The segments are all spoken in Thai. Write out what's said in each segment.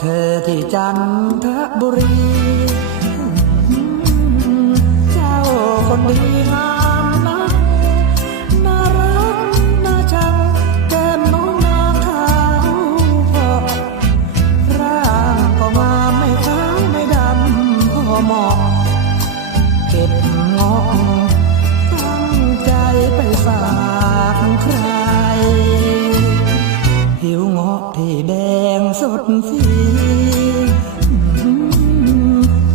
เธอที่จันทบุรี เจ้าคนดีงาม ดสี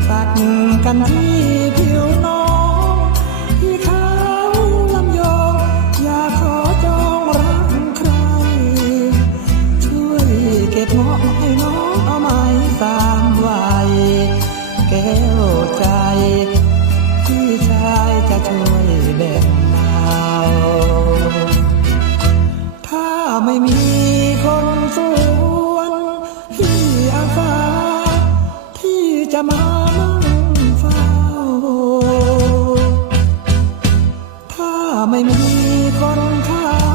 ตัดกันที มามองเฝ้า ถ้าไม่มีคนเข้า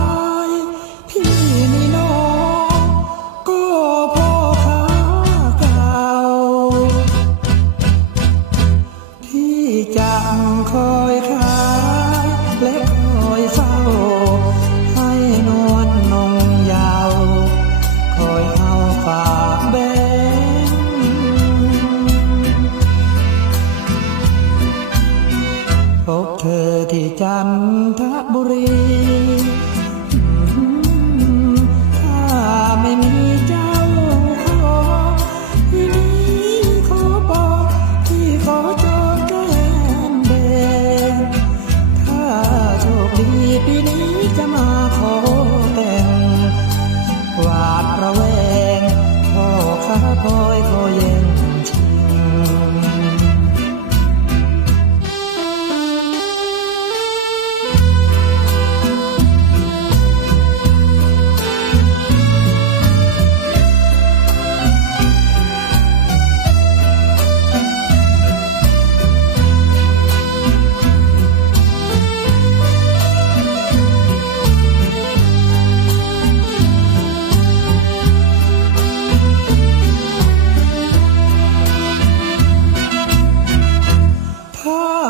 ที่จันทบุรี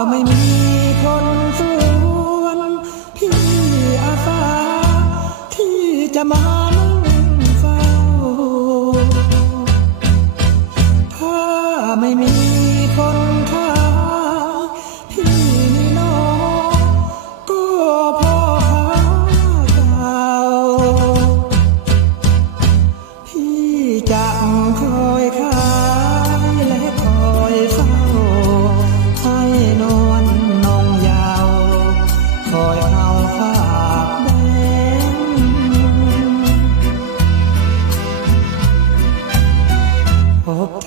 ไม่มีคนสวนพี่อาสาที่จะมานั่งเฝ้า ถ้าไม่มีคนข้าพี่นี่นอก็พอหาเจ้าพี่จะคอย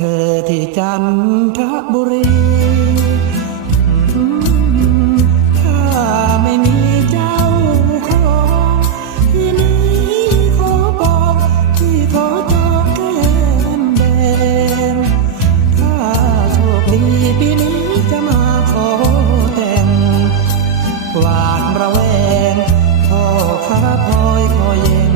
เธอที่จันทบุรีถ้าไม่มีเจ้าของที่นี้ขอบอกที่ขอจอกแก้มเดงถ้าโชคดีปีนี้จะมาขอแต่งหวาดระแวงพ่อฟ้าพลอยคอยเย็น